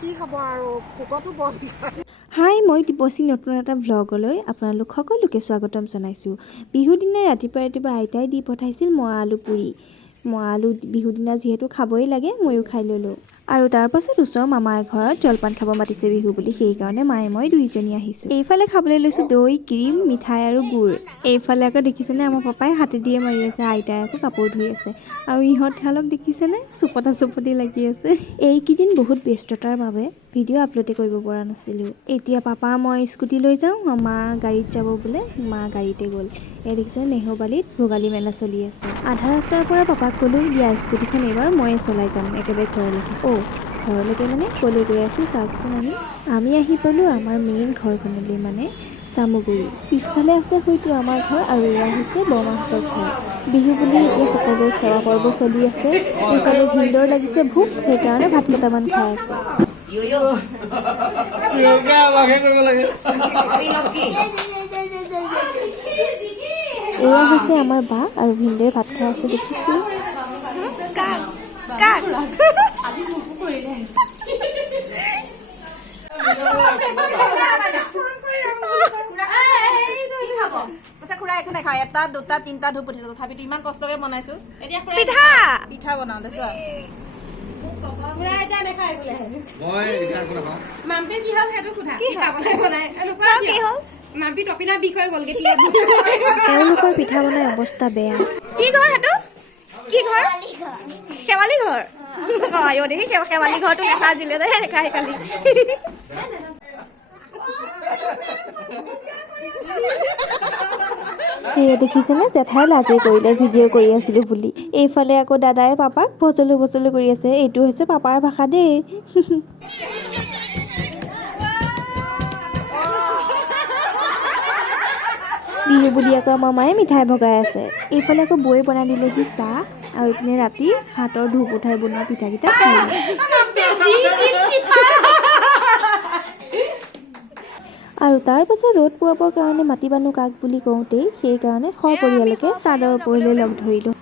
কি খাব আৰু ভোকতো বৰ হাই মই টিপচি নতুন এটা ভ্লগলৈ আপোনালোক সকলোকে স্বাগতম জনাইছোঁ। বিহু দিনা ৰাতিপুৱা আইতাই দি পঠাইছিল মোৱা আলু পুৰি। মোৱা আলু বিহু দিনা যিহেতু খাবই লাগে ময়ো খাই ল'লোঁ। আৰু তাৰ পাছত ওচৰৰ মামাৰ ঘৰত জলপান খাব মাতিছে বিহু বুলি, সেইকাৰণে মায়ে মই দুইজনী আহিছোঁ। এইফালে খাবলৈ লৈছোঁ দৈ, ক্ৰীম, মিঠাই আৰু গুড়। এইফালে আকৌ দেখিছেনে আমাৰ পাপাই হাতে দিয়ে মাৰি আছে, আইতাই আকৌ কাপোৰ ধুই আছে। আৰু ইহঁতহালক দেখিছেনে চুপতি লাগি আছে। এইকেইদিন বহুত ব্যস্ততাৰ বাবে ভিডিঅ' আপলোডে কৰিব পৰা নাছিলোঁ। এতিয়া পাপা মই স্কুটি লৈ যাওঁ, মা গাড়ীত যাব বোলে, মা গাড়ীতে গ'ল। এই দেখিছে নেহৰুবালিত ভোগালী মেলা চলি আছে। আধা ৰাস্তাৰ পৰা পাপাক ক'লোঁ দিয়া স্কুটিখন এইবাৰ ময়ে চলাই যাম একেবাৰে ঘৰলৈকে। ঘৰলৈকে মানে ক'লৈ গৈ আছোঁ চাওকচোন। আমি আহি পালোঁ আমাৰ মেইন ঘৰখনলৈ, মানে চামুগুৰি। পিছফালে আছে হয়তো আমাৰ ঘৰ, আৰু এয়া হৈছে বৰমাহঁতৰ ঘৰ। বিহু বুলি এতিয়া সকলোৱে সেৱা পৰ্ব চলি আছে। এইফালে ভিন্দৰ লাগিছে ভোক, সেইকাৰণে ভাত কেইটামান খাই আছে। এয়া হৈছে আমাৰ বা আৰু ভিন্দৰে ভাত খাই আছে দেখিছোঁ। খুৰা একো নাখাওঁ, এটা দুটা তিনিটা ধূপ উঠিছে, তথাপিতো ইমান কষ্টকে বনাইছো। পিঠা বনাওঁ দেছ তেওঁলোকৰ পিঠা বনাই অৱস্থা বেয়া। কি ঘৰ সেইটো? কি ঘৰ? শেৱালি ঘৰ। দেখি শেৱালি ঘৰটো নেসাজিলে দে কালি। সেয়ে দেখিছেনে জেঠাই লাজেই কৰিলে ভিডিঅ' কৰি আছিলোঁ বুলি। এইফালে আকৌ দাদাই পাপাক ভজলো কৰি আছে। এইটো হৈছে পাপাৰ ভাষা দেই। বিহু বুলি আকৌ আমাৰ মায়ে মিঠাই ভগাই আছে। এইফালে আকৌ বৈ বনাই দিলেহি চাহ, আৰু ইপিনে ৰাতি হাতৰ ধূপ উঠাই বনোৱা পিঠাকেইটা খাই। আৰু তাৰ পাছত ৰ'দ পোৱাবৰ কাৰণে মাতি বান্ধো কাক বুলি কওঁতেই সেইকাৰণে সপৰিয়ালকে চাদৰ ওপৰলৈ লগ ধৰিলোঁ।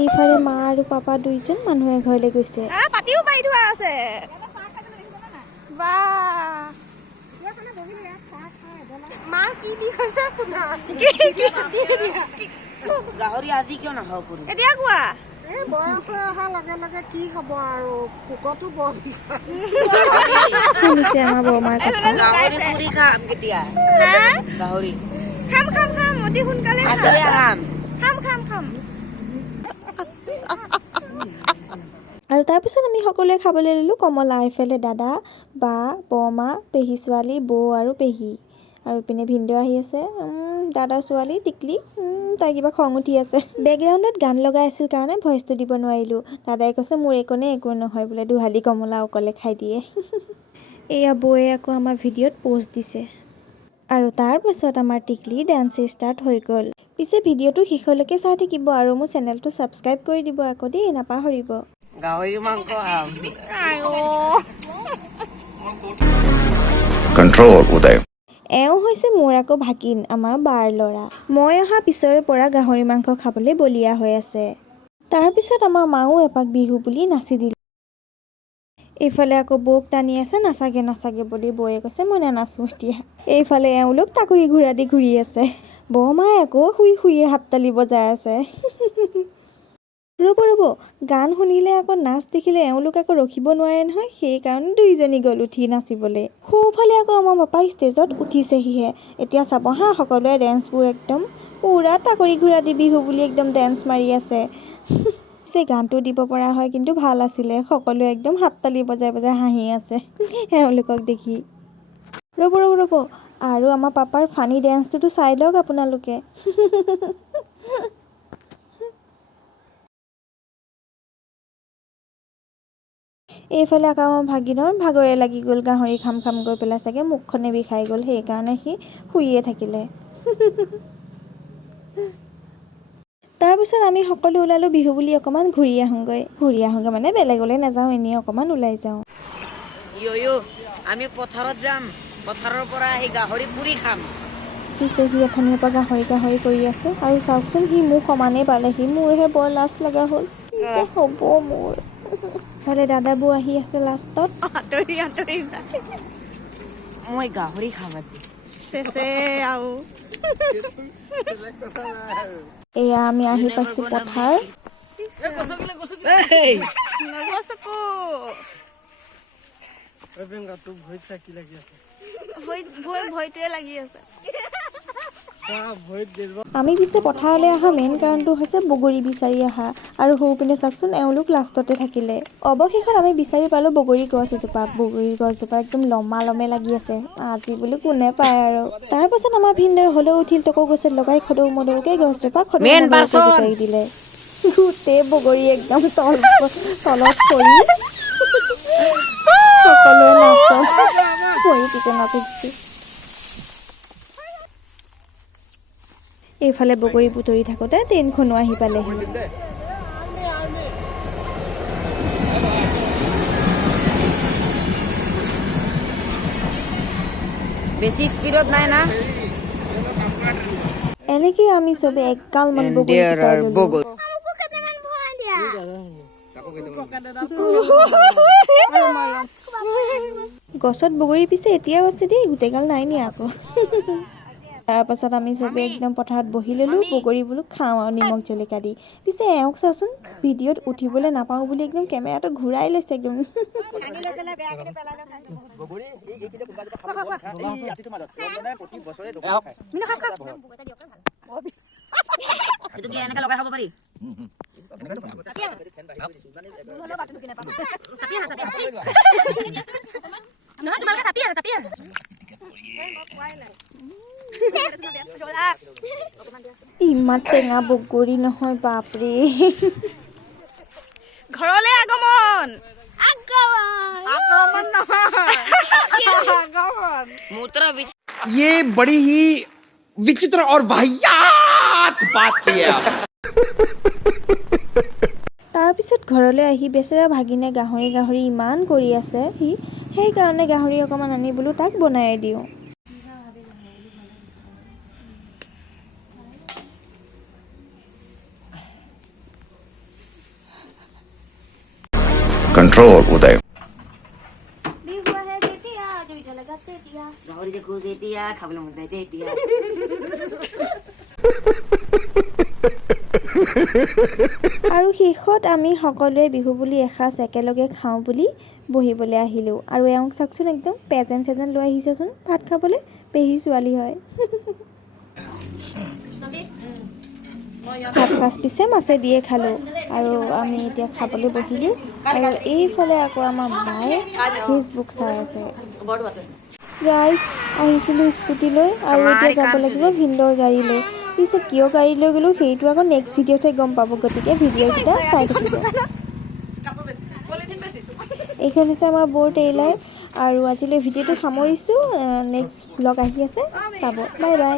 এইফালে মা আৰু পাপা দুইজন মানুহ এঘৰলৈ গৈছে। পাতিও পাৰি থোৱা আছে। মাৰ কি দি হৈছে গাহৰি আজি কিয় নাখাওঁ কৰো এতিয়া কোৱা। এই বয়স হৈ অহাৰ লগে লগে কি হ'ব আৰু ভোকতো বৰ শুনিছে আমাৰ বৰমাৰ কথা। গাহৰি পুৰি খাম কেতিয়া? গাহৰি খাম অতি সোনকালে খাম। আৰু তাৰপিছত আমি সকলোৱে খাবলৈ ল'লোঁ কমলা। এইফালে দাদা, বা, বৰমা, পেহী ছোৱালী, বৌ আৰু পেহী, আৰু ইপিনে ভিন্দৌ আহি আছে। দাদাৰ ছোৱালী টিকলি, তাই কিবা খং উঠি আছে। বেকগ্ৰাউণ্ডত গান লগাই আছিল কাৰণে ভইচটো দিব নোৱাৰিলোঁ। দাদাই কৈছে মোৰ একোনে একো নহয় বোলে, দুহালি কমলা অকলে খাই দিয়ে। এয়া বৌয়ে আকৌ আমাৰ ভিডিঅ'ত প'ষ্ট দিছে। আৰু তাৰ পাছত আমাৰ টিকলি ডান্স ষ্টাৰ্ট হৈ গ'ল। পিছে ভিডিঅ'টো শেষলৈকে চাই থাকিব আৰু মোৰ চেনেলটো ছাবস্ক্ৰাইব কৰি দিব আকৌ দেই, নাপাহৰিব। গাহৰি মাংস এওঁ হৈছে মোৰ আকৌ ভাগিন, আমাৰ বাৰ ল'ৰা। মই অহা পিছৰে পৰা গাহৰি মাংস খাবলৈ বলিয়া হৈ আছে। তাৰপিছত আমাৰ মাও এপাক বিহু বুলি নাচি দিলে। এইফালে আকৌ বৌক টানি আছে নাচাগে বুলি। বৌয়ে কৈছে মই নানাচো এতিয়া। এইফালে এওঁলোক টাকুৰি ঘূৰা দি ঘূৰি আছে। বৰমাই আকৌ শুইয়ে হাততালি বজাই আছে। ৰ'ব গান শুনিলে আকৌ নাচ দেখিলে এওঁলোক আকৌ ৰখিব নোৱাৰে নহয়, সেইকাৰণে দুইজনী গ'ল উঠি নাচিবলৈ। সোঁফালে আকৌ আমাৰ পাপাই ষ্টেজত উঠিছেহিহে। এতিয়া চাব হা, সকলোৱে ডেন্সবোৰ একদম পুৰা টাকুৰি ঘূৰা দি বিহু বুলি একদম ডেন্স মাৰি আছে। গানটো দিব পৰা হয় কিন্তু ভাল আছিলে। সকলোৱে একদম হাততালি বজাই হাঁহি আছে এওঁলোকক দেখি। ৰ'ব আৰু আমাৰ পাপাৰ ফানী ডেন্সটোতো চাই লওক আপোনালোকে। এইফালে আকৌ আমাৰ ভাগিনৰ ভাগৰে লাগি গ'ল, গাহৰি খাম গৈ পেলাই চাগে মুখখনে বিষাই গ'ল, সেইকাৰণে সি শুইয়ে থাকিলে। তাৰপিছত আমি সকলো ওলালোঁ বিহু বুলি অকণমান ঘূৰি আহোঁগৈ মানে বেলেগলৈ নাযাওঁ, এনেই অকণমান ওলাই যাওঁ। আমি পথাৰত যাম, পথাৰৰ পৰা আহি গাহৰি পুৰি খাম। পিছে সি এখনিৰ পৰা গাহৰি কৰি আছে আৰু চাওকচোন সি মোক সমানেই পালেহি মোৰহে বৰ লাজ লগা হ'ল কি যে হ'ব মোৰ ইফালে দাদাবোৰ আহি আছে লাষ্টত আঁতৰি যায় মই গাহৰি খাবা দি চেচে আৰু এয়া আমি আহি পাইছোঁ পথাৰ ভয়টোৱে লাগি আছে আমি পিছে পথাৰলৈ অহা মেইন কাৰণটো হৈছে বগৰী বিচাৰি অহা আৰু সৌপিনে চাওকচোন এওঁলোক লাষ্টতে থাকিলে অৱশেষত আমি বিচাৰি পালোঁ বগৰী গছ এজোপা বগৰী গছজোপা একদম লমা লমে লাগি আছে আজি বুলি কোনে পায় আৰু তাৰপাছত আমাৰ ভিনদেউ হ'লেও উঠিল টকৌ গছত লগাই খদৌ মদৌকে গছজোপা জোকাৰি দিলে গোটেই বগৰী একদম তলত পৰি সকলোৱে নাচে এইফালে বগৰী বুটৰি থাকোঁতে ট্ৰেইনখনো আহি পালেহি বেছি স্পীডত নাই না এনেকে আমি চবে একাল মান বগৰী গোটাই ল'লো গছত বগৰী পিছে এতিয়াও আছে দেই গোটেইগাল নাই নিয়া আকৌ তাৰপাছত আমি চবে একদম পথাৰত বহি ল'লোঁ বগৰী বোলো খাওঁ আৰু নিমখ জলকীয়া দি পিছে এওঁক চাচোন ভিডিঅ'ত উঠিবলৈ নাপাওঁ বুলি একদম কেমেৰাটো ঘূৰাই লৈছে একদম এইটো কি এনেকৈ লগাই খাব পাৰি নহয় তোমালোকে চাপি আহা ইমান টেঙা বগৰী নহয় বাপৰে ঘৰলৈ আগমন ये बड़ी ही विचित्र और वाहियात बात की है তাৰপিছত ঘৰলৈ আহি বেচেৰা ভাগিনে গাহৰি ইমান কৰি আছে সি সেইকাৰণে গাহৰি অকণমান আনি বোলো তাক বনাই দিওঁ कंट्रोल उदय গাহৰি দেখো যেতিয়া খাবলৈ মন যায় তেতিয়া আৰু শেষত আমি সকলোৱে বিহু বুলি এসাঁজ একেলগে খাওঁ বুলি বহিবলৈ আহিলোঁ আৰু এওঁক চাওকচোন একদম পেজেণ্ট লৈ আহিছেচোন ভাত খাবলৈ পেহী ছোৱালী হয় ভাত সাজ পিছে মাছে দিয়ে খালোঁ আৰু আমি এতিয়া খাবলৈ বহিলোঁ আৰু এইফালে আকৌ আমাৰ মায়ে ফেচবুক চাই আছে গাইজ আহিছিলোঁ স্কুটি লৈ আৰু এতিয়া যাব লাগিব ভিনদেউৰ গাড়ী লৈ পিছে কিয় গাড়ী লৈ গ'লোঁ সেইটো আকৌ নেক্সট ভিডিঅ'তহে গম পাব গতিকে ভিডিঅ'কেইটা চাই থাকিব এইখন হৈছে আমাৰ ব'ৰ টেইলাৰ আৰু আজিলৈ ভিডিঅ'টো সামৰিছোঁ নেক্সট ব্লগ আহি আছে চাব বাই বাই